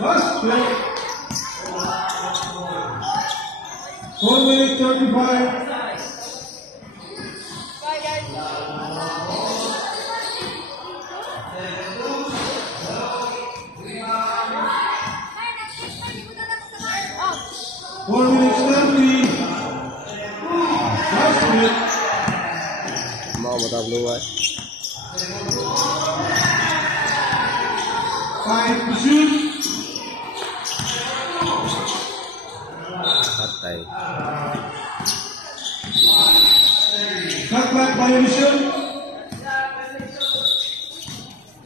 Last play. 4 minutes 35. Four minutes 30. Last minute. Mau mà tao luôn rồi. 5 to shoot. Hết tay. Shot clock violation.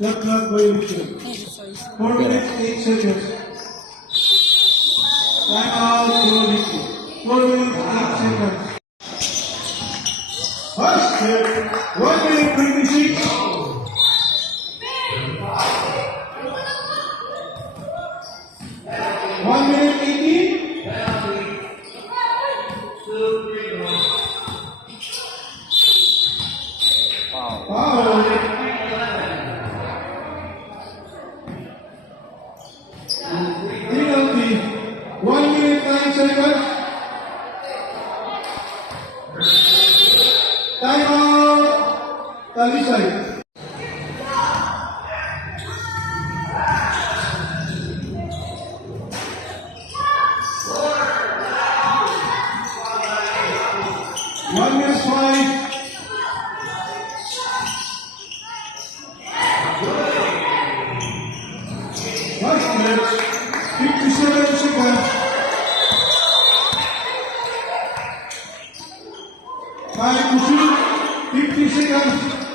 Shot clock violation. 4 minutes 8 seconds. Time out. 4 minutes 8 seconds. First step. 1 minute 26. 1 minute 18. Foul. Penalty. 1 minute 9 seconds. Time out. Talisay. One minute 5. Last match, 57 seconds. 5 to shoot, 50 seconds.